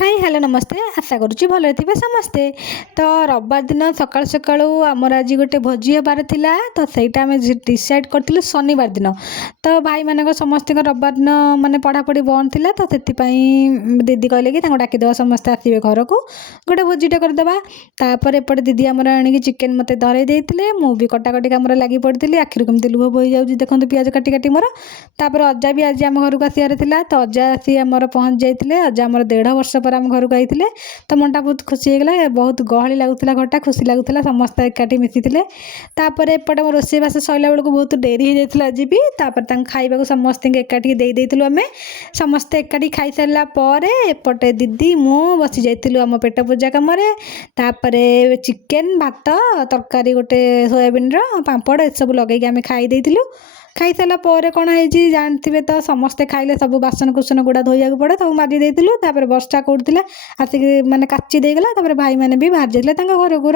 Hi hello नमस्ते आशा करुच्ची भले थे समस्ते। तो रविवार दिन सकाळु सकाळु आमर आज गोटे भोजी हबार थिला तो सहीटा आम डिसाइड करथिलु शनिवार दिन। तो भाई मान समस्त रविवार दिन माने पढ़ापढ़ी बंद थिला तो सेतिपाई दीदी कहले कि डाकिदेवा समस्ते आसबे घर को गोटे भोजीटे करदेवा। तापर एपटे दीदी आमर आनी चिकेन मते धरई देइतिले मु भी कटाकटी काम लगी पड़ती आखिर केमती लुह बोही जाऊँ देखते पियाज काटी काटी मोर। तापर अजा भी आज आम घर को आसार थिला तो अजा आसी आमर पहुँच जाते अजा आमर 1.5 वर्ष पर आम घर को आइले तो मनटा बहुत खुशी होगा बहुत गहली लगुला घरटा खुशी लगुला समस्त एकाठी मिसी तापर एपटे मो रोषेईबास सरला बेलू बहुत डेरी हो जाता आज भी तापर खाइबा समस्त एकाठी देदेलु आम समस्ते एकाठी खाई सारा पर एपटे दीदी मु बसी जाइलु आम पेट पूजा कम तापर चिकेन भात तरकारी गोटे सोयाबीन पापड़ ए सब लगे आम खाई खाई सारा पर कौन है जानते तो समस्ते खाइले सब बासन कुसन गुड़ा धोइया पड़े सब मारी देलु। वर्षा कौटला आसिक माने काची देगला भाई मैंने भी बाहर जाते घर को।